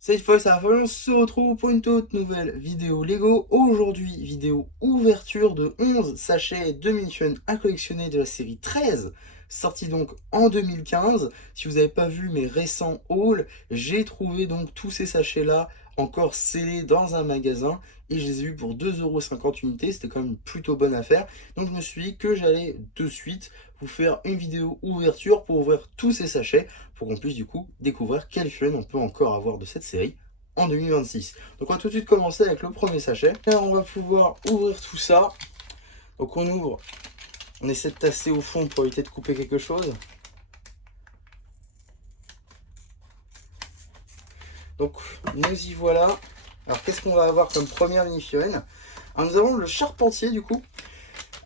Cette fois, ça va, on se retrouve pour une toute nouvelle vidéo Lego. Aujourd'hui, vidéo ouverture de 11 sachets de munitions à collectionner de la série 13, sorti donc en 2015. Si vous n'avez pas vu mes récents hauls, j'ai trouvé donc tous ces sachets-là encore scellés dans un magasin et je les ai eu pour 2,50 € unités. C'était quand même une plutôt bonne affaire. Donc je me suis dit que j'allais de suite vous faire une vidéo ouverture pour ouvrir tous ces sachets pour qu'on puisse du coup découvrir quel fun on peut encore avoir de cette série en 2026. Donc on va tout de suite commencer avec le premier sachet. Là on va pouvoir ouvrir tout ça. Donc on ouvre, on essaie de tasser au fond pour éviter de couper quelque chose. Donc nous y voilà. Alors qu'est-ce qu'on va avoir comme première mini-figurine? Alors nous avons le Charpentier du coup.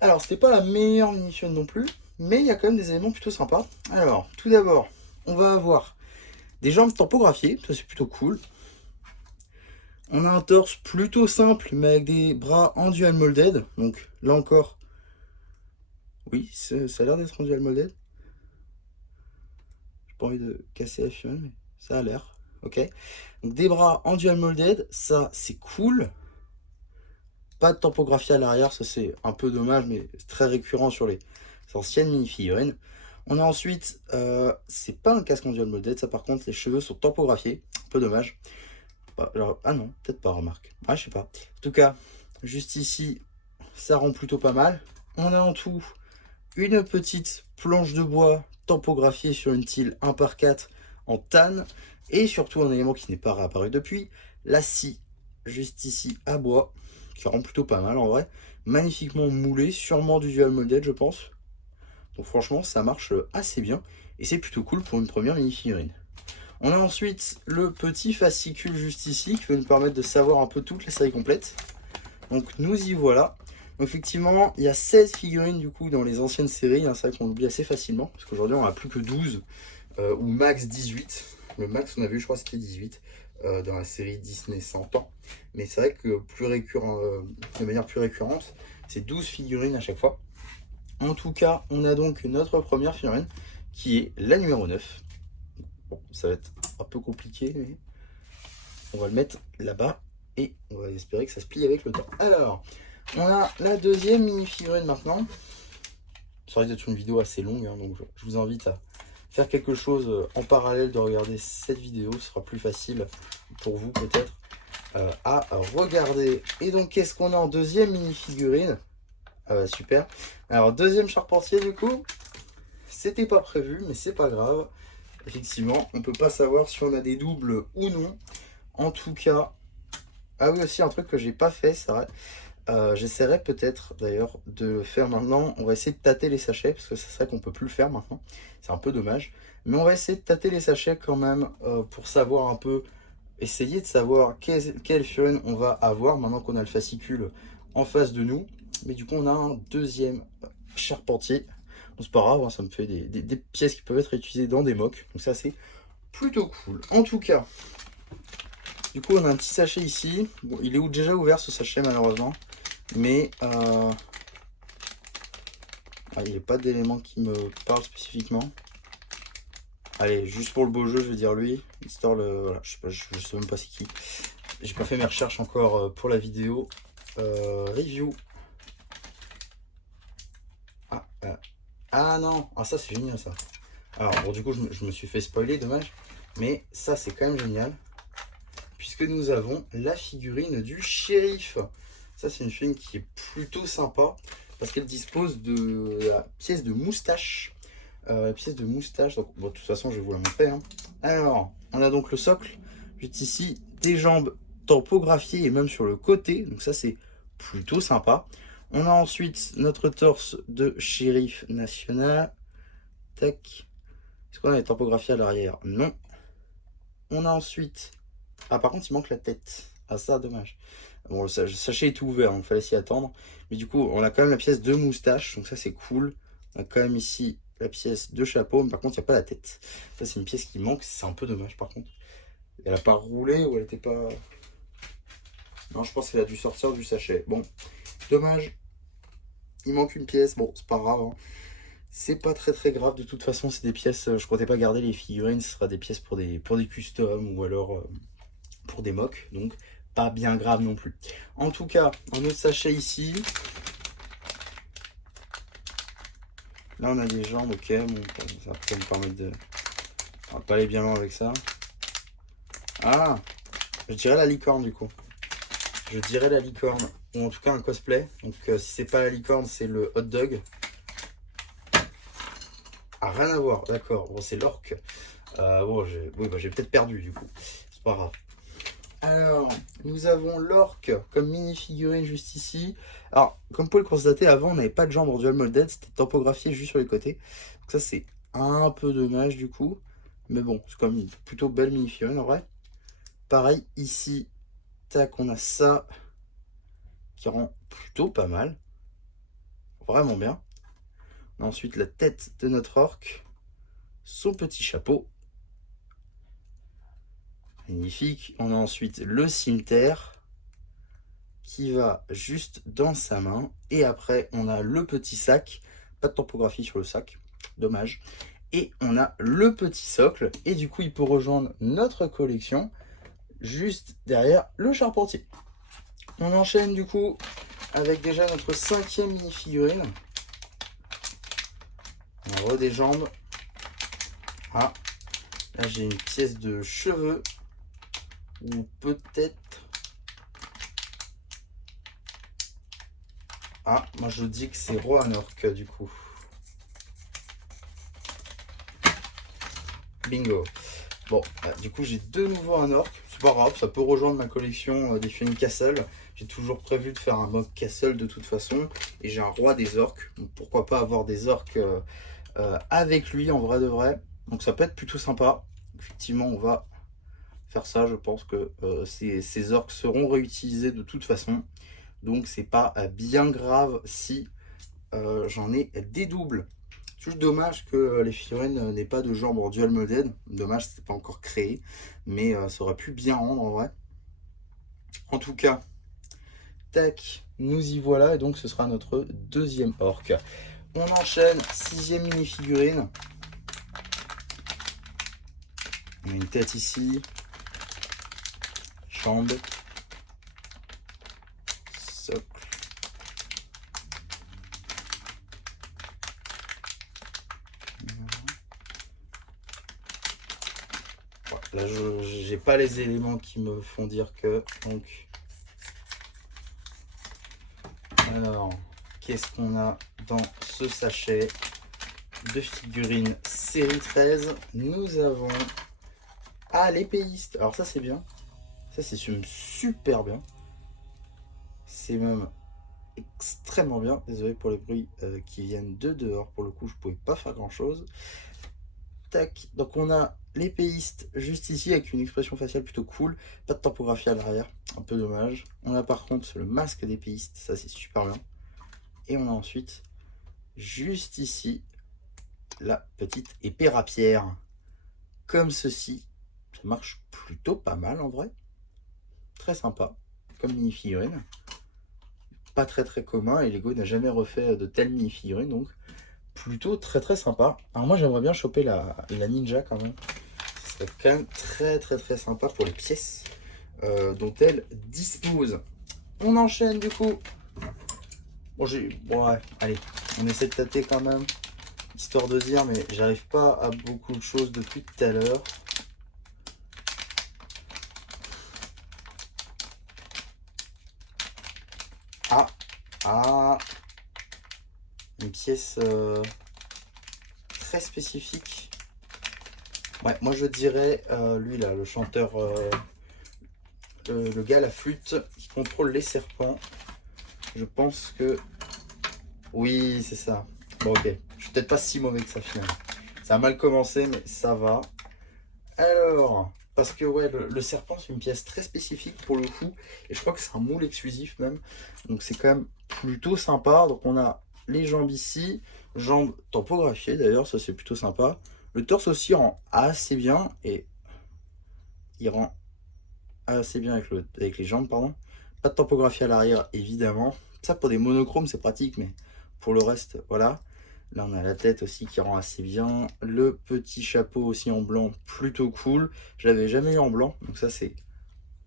Alors c'était pas la meilleure mini-figurine non plus, mais il y a quand même des éléments plutôt sympas. Alors tout d'abord, on va avoir des jambes tampographiées, ça c'est plutôt cool. On a un torse plutôt simple, mais avec des bras en dual molded. Donc là encore, oui, ça a l'air d'être en dual molded. J'ai pas envie de casser la figurine, mais ça a l'air. Ok. Donc des bras en dual molded, ça c'est cool. Pas de tampografie à l'arrière, ça c'est un peu dommage, mais c'est très récurrent sur les anciennes mini-figurines. On a ensuite, c'est pas un casque en dual molded, ça par contre, les cheveux sont tampographiés. Un peu dommage. Alors, ah non, peut-être pas, remarque. Ah, je sais pas. En tout cas, juste ici, ça rend plutôt pas mal. On a en tout une petite planche de bois tampographiée sur une tile 1x4 en tanne. Et surtout un élément qui n'est pas réapparu depuis, la scie, juste ici à bois, qui rend plutôt pas mal en vrai. Magnifiquement moulé, sûrement du dual molded je pense. Donc franchement, ça marche assez bien. Et c'est plutôt cool pour une première mini-figurine. On a ensuite le petit fascicule juste ici qui va nous permettre de savoir un peu toute la série complète. Donc nous y voilà. Donc effectivement, il y a 16 figurines du coup dans les anciennes séries. C'est vrai qu'on l'oublie assez facilement parce qu'aujourd'hui on a plus que 12 ou max 18. Le max on a vu, je crois, c'était 18 dans la série Disney 100 ans. Mais c'est vrai que plus récurrent, de manière plus récurrente, c'est 12 figurines à chaque fois. En tout cas, on a donc notre première figurine qui est la numéro 9. Bon, ça va être un peu compliqué, mais on va le mettre là-bas et on va espérer que ça se plie avec le temps. Alors, on a la deuxième mini-figurine maintenant. Ça risque d'être une vidéo assez longue, hein, donc je vous invite à faire quelque chose en parallèle de regarder cette vidéo. Ce sera plus facile pour vous peut-être à regarder. Et donc, qu'est-ce qu'on a en deuxième mini-figurine? Super. Alors, deuxième charpentier du coup. C'était pas prévu, mais c'est pas grave. Effectivement, on peut pas savoir si on a des doubles ou non. En tout cas, ah oui, aussi un truc que j'ai pas fait, c'est vrai. J'essaierai peut-être d'ailleurs de le faire maintenant. On va essayer de tâter les sachets parce que c'est vrai qu'on peut plus le faire maintenant. C'est un peu dommage. Mais on va essayer de tâter les sachets quand même pour savoir un peu, essayer de savoir quel figurine on va avoir maintenant qu'on a le fascicule en face de nous. Mais du coup, on a un deuxième charpentier. Bon, c'est pas grave, hein, ça me fait des pièces qui peuvent être utilisées dans des mocs. Donc ça, c'est plutôt cool. En tout cas, du coup, on a un petit sachet ici. Bon, il est déjà ouvert ce sachet malheureusement. Mais il n'y a pas d'élément qui me parle spécifiquement. Allez, juste pour le beau jeu, je vais dire lui. Histoire le. Voilà, je sais même pas c'est qui. J'ai pas fait mes recherches encore pour la vidéo. Review. Ah non, ah ça c'est génial ça. Alors bon du coup je me suis fait spoiler, dommage. Mais ça c'est quand même génial. Puisque nous avons la figurine du shérif. Ça c'est une figurine qui est plutôt sympa. Parce qu'elle dispose de la pièce de moustache. La pièce de moustache, donc bon, de toute façon je vais vous la montrer. Hein. Alors, on a donc le socle, juste ici, des jambes tampographiées et même sur le côté. Donc ça c'est plutôt sympa. On a ensuite notre torse de shérif national. Tac. Est-ce qu'on a les tampographies à l'arrière? Non. On a ensuite... Ah par contre il manque la tête. Ah ça dommage. Bon le sachet est tout ouvert donc il fallait s'y attendre. Mais du coup on a quand même la pièce de moustache. Donc ça c'est cool. On a quand même ici la pièce de chapeau. Mais par contre il n'y a pas la tête. Ça c'est une pièce qui manque. C'est un peu dommage par contre. Elle a pas roulé ou elle était pas... Non je pense qu'elle a dû sortir du sachet. Bon dommage. Il manque une pièce. Bon c'est pas grave. Hein. C'est pas très grave, de toute façon c'est des pièces, je comptais pas garder les figurines, ce sera des pièces pour des customs ou alors pour des mocs, donc pas bien grave non plus. En tout cas, un autre sachet ici. Là, on a des jambes, ok, bon, ça va me permettre de... On va pas aller bien loin avec ça. Ah, je dirais la licorne du coup. Je dirais la licorne, ou en tout cas un cosplay. Donc si c'est pas la licorne, c'est le hot dog. Ah, rien à voir, d'accord. Bon, c'est l'orque. Bon, oui, bah, j'ai peut-être perdu du coup. C'est pas grave. Alors, nous avons l'orque comme mini-figurine juste ici. Alors, comme vous pouvez le constater, avant, on n'avait pas de jambes en dual molded. C'était tampographié juste sur les côtés. Donc ça, c'est un peu dommage du coup. Mais bon, c'est quand même une plutôt belle mini-figurine en vrai. Pareil, ici, tac, on a ça qui rend plutôt pas mal. Vraiment bien. On a ensuite la tête de notre orque. Son petit chapeau. Magnifique. On a ensuite le cimeterre qui va juste dans sa main. Et après, on a le petit sac. Pas de topographie sur le sac. Dommage. Et on a le petit socle. Et du coup, il peut rejoindre notre collection juste derrière le charpentier. On enchaîne du coup avec déjà notre 5e mini-figurine. On a des jambes. Ah, là j'ai une pièce de cheveux. Ou peut-être... Ah, moi je dis que c'est Roanoke du coup. Bingo. Bon, du coup j'ai de nouveau un orque. C'est pas grave, ça peut rejoindre ma collection des figurines Castle. J'ai toujours prévu de faire un mock Castle de toute façon. Et j'ai un roi des orques. Donc pourquoi pas avoir des orques avec lui en vrai de vrai. Donc ça peut être plutôt sympa. Effectivement, on va faire ça. Je pense que ces orques seront réutilisés de toute façon. Donc c'est pas bien grave si j'en ai des doubles. Juste dommage que les figurines n'aient pas de jambes en dual molded. Dommage, c'est pas encore créé. Mais ça aurait pu bien rendre en vrai. En tout cas, tac, nous y voilà. Et donc ce sera notre 2e orque. On enchaîne, 6e mini-figurine. On a une tête ici. Jambes. Socle. Là, je n'ai pas les éléments qui me font dire que. Donc, alors, qu'est-ce qu'on a dans ce sachet de figurines série 13? Nous avons... Ah, l'épéiste. Alors ça, c'est bien. Ça, c'est super bien. C'est même extrêmement bien. Désolé pour les bruits qui viennent de dehors. Pour le coup, je ne pouvais pas faire grand-chose. Tac. Donc, on a l'épéiste juste ici avec une expression faciale plutôt cool. Pas de topographie à l'arrière. Un peu dommage. On a par contre le masque d'épéiste. Ça, c'est super bien. Et on a ensuite, juste ici, la petite épée rapière. Comme ceci. Ça marche plutôt pas mal en vrai. Très sympa. Comme mini-figurine. Pas très commun. Et Lego n'a jamais refait de telles mini-figurines. Donc, plutôt très sympa. Alors moi, j'aimerais bien choper la ninja quand même. Ce serait quand même très sympa pour les pièces dont elle dispose. On enchaîne du coup. Bon, ouais, allez, on essaie de tâter quand même, histoire de dire, mais j'arrive pas à beaucoup de choses depuis tout à l'heure. Ah, une pièce très spécifique. Ouais, moi je dirais, lui là, le chanteur, le gars à la flûte qui contrôle les serpents. Je pense que... Oui, c'est ça. Bon, ok. Je suis peut-être pas si mauvais que ça, finalement. Ça a mal commencé, mais ça va. Alors, parce que, ouais, le serpent, c'est une pièce très spécifique pour le coup. Et je crois que c'est un moule exclusif, même. Donc, c'est quand même plutôt sympa. Donc, on a les jambes ici. Jambes tampographiées, d'ailleurs. Ça, c'est plutôt sympa. Le torse aussi rend assez bien. Et il rend assez bien avec les jambes, pardon. Pas de tampographiée à l'arrière, évidemment. Ça, pour des monochromes, c'est pratique, mais pour le reste, voilà. Là, on a la tête aussi qui rend assez bien. Le petit chapeau aussi en blanc, plutôt cool. Je l'avais jamais eu en blanc, donc ça, c'est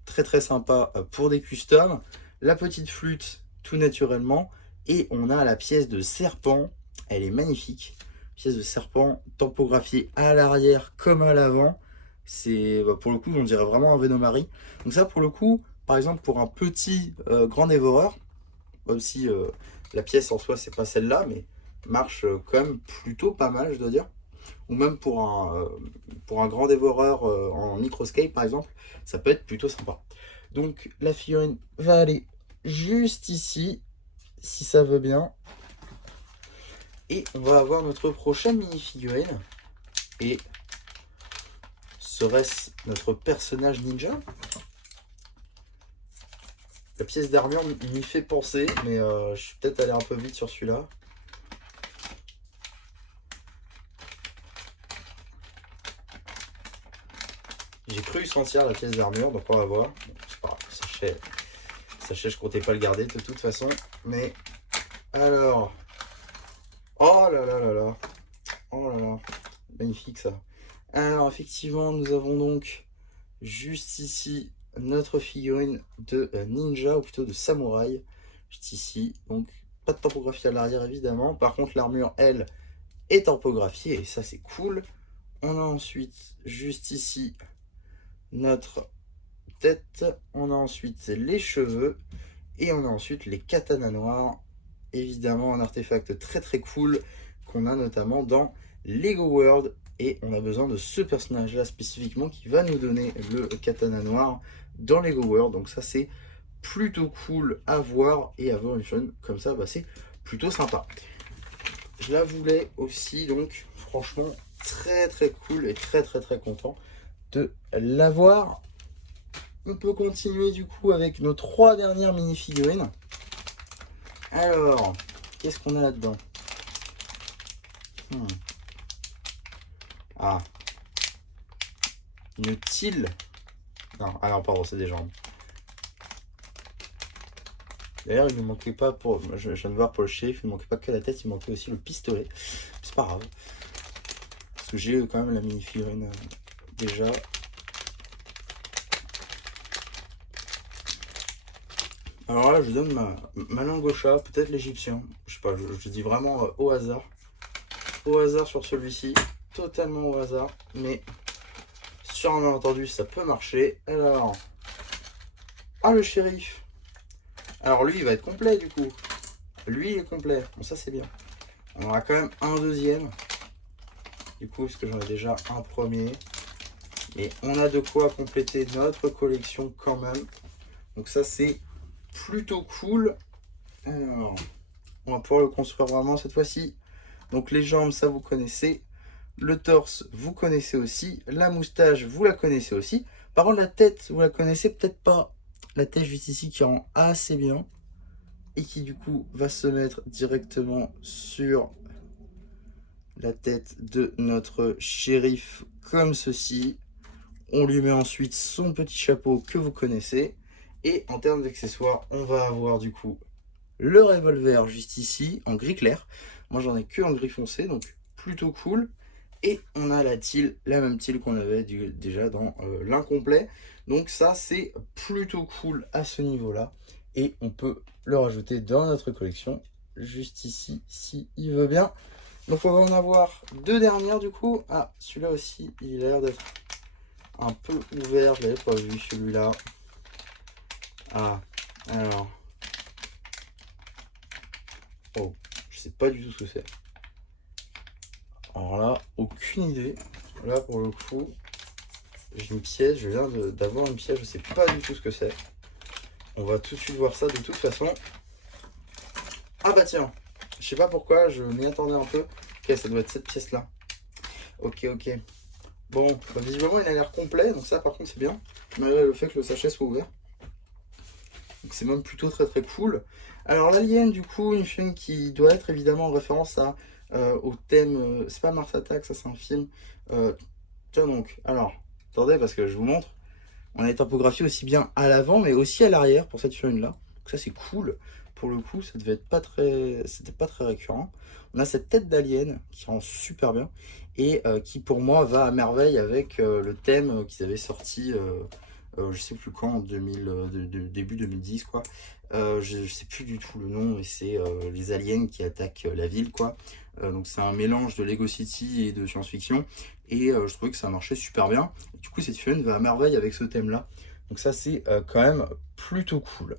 très très sympa pour des customs. La petite flûte tout naturellement. Et on a la pièce de serpent, elle est magnifique. Pièce de serpent tampographiée à l'arrière comme à l'avant. C'est pour le coup on dirait vraiment un Venomary. Donc ça pour le coup, par exemple pour un petit grand dévoreur, même si la pièce en soi c'est pas celle-là, mais marche quand même plutôt pas mal je dois dire. Ou même pour un grand dévoreur en microscape par exemple, ça peut être plutôt sympa. Donc la figurine va aller juste ici, si ça veut bien. Et on va avoir notre prochaine mini-figurine. Et serait-ce notre personnage ninja? La pièce d'armure m'y fait penser, mais je suis peut-être allé un peu vite sur celui-là. J'ai cru sentir la pièce d'armure, donc on va voir. Bon, c'est pas grave, sachez, je comptais pas le garder de toute façon. Mais alors, oh là là là là, oh là là, magnifique ça. Alors effectivement, nous avons donc juste ici notre figurine de ninja, ou plutôt de samouraï, juste ici. Donc pas de topographie à l'arrière évidemment. Par contre l'armure, elle, est tempographiée et ça c'est cool. On a ensuite juste ici notre tête, on a ensuite les cheveux et on a ensuite les katanas noirs. Évidemment un artefact très très cool qu'on a notamment dans Lego World, et on a besoin de ce personnage là spécifiquement qui va nous donner le katana noir dans Lego World. Donc ça c'est plutôt cool à voir et à voir une chaîne comme ça, bah, c'est plutôt sympa. Je la voulais aussi, donc franchement très très cool et très très très content de l'avoir. On peut continuer du coup avec nos 3 dernières mini-figurines. Alors, qu'est-ce qu'on a là-dedans? Ah, une tile. Non, alors pardon, c'est des jambes. D'ailleurs, il ne manquait pas pour. Je viens de voir pour le shérif, il ne manquait pas que la tête, il manquait aussi le pistolet. C'est pas grave. Parce que j'ai quand même la mini-figurine déjà. Alors là, je donne ma langue au chat, peut-être l'égyptien. Je sais pas, je dis vraiment au hasard. Au hasard sur celui-ci, totalement au hasard. Mais sur un malentendu, ça peut marcher. Alors, ah, le shérif. Alors lui, il va être complet du coup. Lui, il est complet. Bon, ça c'est bien. On aura quand même un deuxième. Du coup, parce que j'en ai déjà un premier. Mais on a de quoi compléter notre collection quand même. Donc ça, c'est plutôt cool. Alors, on va pouvoir le construire vraiment cette fois-ci. Donc les jambes, ça vous connaissez. Le torse, vous connaissez aussi. La moustache, vous la connaissez aussi. Par contre, la tête, vous la connaissez peut-être pas. La tête juste ici qui rend assez bien. Et qui du coup va se mettre directement sur la tête de notre shérif comme ceci. On lui met ensuite son petit chapeau que vous connaissez. Et en termes d'accessoires, on va avoir du coup le revolver juste ici en gris clair. Moi j'en ai que en gris foncé, donc plutôt cool. Et on a la tile, la même tile qu'on avait déjà dans l'incomplet. Donc ça c'est plutôt cool à ce niveau-là. Et on peut le rajouter dans notre collection, juste ici, si il veut bien. Donc on va en avoir 2 dernières du coup. Ah, celui-là aussi, il a l'air d'être un peu ouvert, je l'avais pas vu celui-là. Ah, alors. Oh, je sais pas du tout ce que c'est. Alors là, aucune idée. Là pour le coup, j'ai une pièce, je viens d'avoir une pièce, je sais pas du tout ce que c'est. On va tout de suite voir ça de toute façon. Ah bah tiens, je sais pas pourquoi, je m'y attendais un peu. Ok, ça doit être cette pièce là. Ok, ok. Bon, bah, visiblement il a l'air complet, donc ça par contre c'est bien. Malgré le fait que le sachet soit ouvert. Donc c'est même plutôt très très cool. Alors l'Alien du coup, une film qui doit être évidemment en référence à, au thème, c'est pas Mars Attack, ça c'est un film. Tiens donc, alors, attendez parce que je vous montre. On a les topographies aussi bien à l'avant mais aussi à l'arrière pour cette figurine là. Donc ça c'est cool. Pour le coup, ça devait être pas très, c'était pas très récurrent. On a cette tête d'alien qui rend super bien et qui pour moi va à merveille avec le thème qu'ils avaient sorti je sais plus quand, en 2000, début 2010 quoi. Je sais plus du tout le nom, mais c'est les aliens qui attaquent la ville quoi. Donc c'est un mélange de Lego City et de science-fiction, et je trouvais que ça marchait super bien. Et du coup cette figurine va à merveille avec ce thème là, donc ça c'est quand même plutôt cool.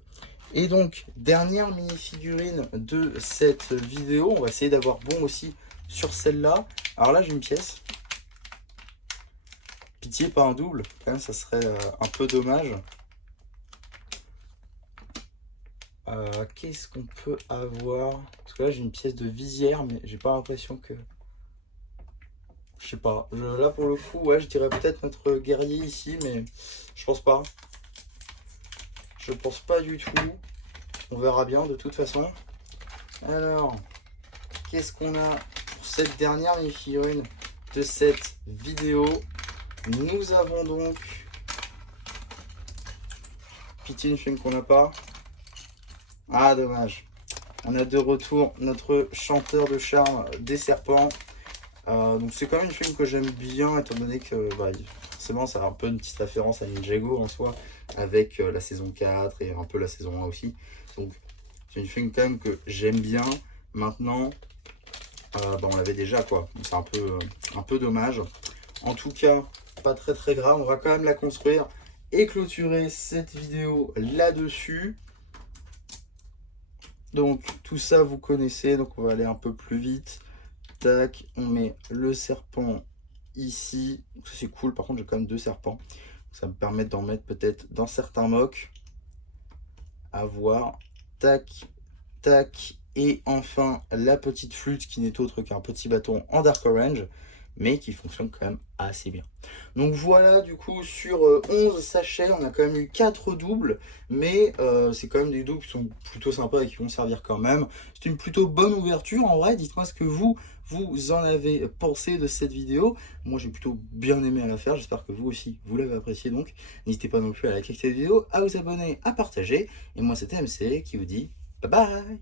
Et donc dernière mini figurine de cette vidéo, on va essayer d'avoir bon aussi sur celle-là. Alors là j'ai une pièce, pitié pas un double, quand même ça serait un peu dommage. Qu'est-ce qu'on peut avoir? Parce que là j'ai une pièce de visière, mais j'ai pas l'impression que... Je sais pas. Là pour le coup, ouais, je dirais peut-être notre guerrier ici, mais je pense pas. Je pense pas du tout. On verra bien de toute façon. Alors, qu'est-ce qu'on a pour cette dernière mini-figurine de cette vidéo? Nous avons donc... Pitié, une figurine qu'on n'a pas. Ah, dommage. On a de retour notre chanteur de charme des serpents. Donc c'est quand même une film que j'aime bien, étant donné que forcément ça a un peu une petite référence à Ninjago en soi, avec la saison 4 et un peu la saison 1 aussi. Donc c'est une film quand même que j'aime bien. Maintenant, on l'avait déjà quoi, c'est un peu dommage. En tout cas, pas très grave, on va quand même la construire et clôturer cette vidéo là-dessus. Donc tout ça vous connaissez, donc on va aller un peu plus vite. Tac, on met le serpent ici. C'est cool, par contre j'ai quand même 2 serpents. Ça me permet d'en mettre peut-être dans certains mocks. À voir. Tac, tac. Et enfin la petite flûte qui n'est autre qu'un petit bâton en dark orange, mais qui fonctionne quand même assez bien. Donc voilà, du coup sur 11 sachets, on a quand même eu 4 doubles, mais c'est quand même des doubles qui sont plutôt sympas et qui vont servir quand même. C'est une plutôt bonne ouverture en vrai. Dites-moi ce que vous en avez pensé de cette vidéo. Moi j'ai plutôt bien aimé à la faire, j'espère que vous aussi vous l'avez apprécié. Donc n'hésitez pas non plus à liker cette vidéo, à vous abonner, à partager. Et moi c'était MC qui vous dit bye bye.